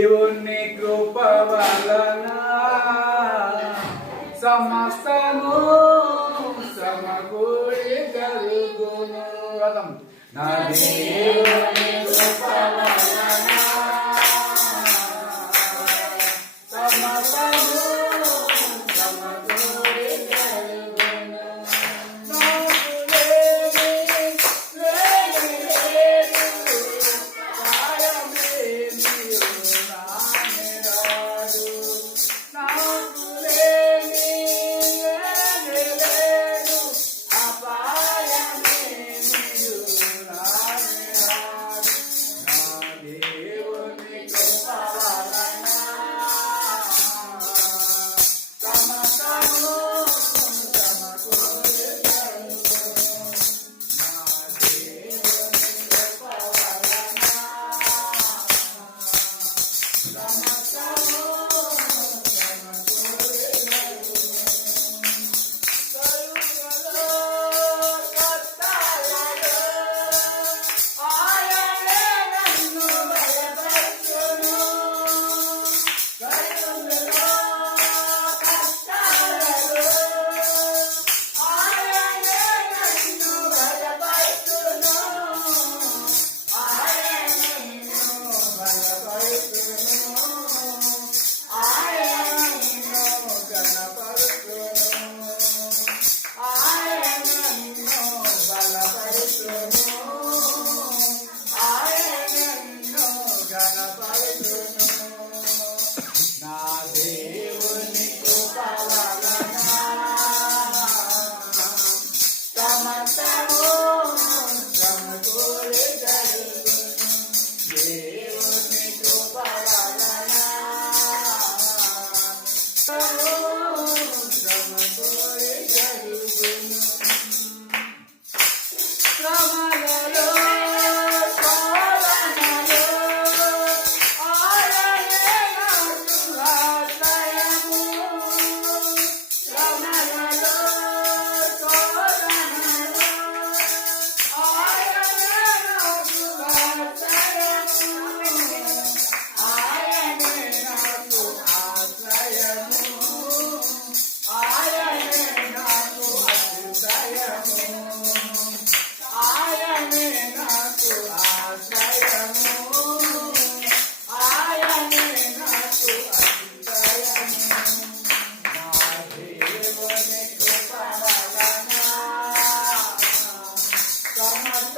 దేవుని కృప వలన సమస్తము సమకూడి కలుగును. నా దేవుని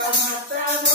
Mata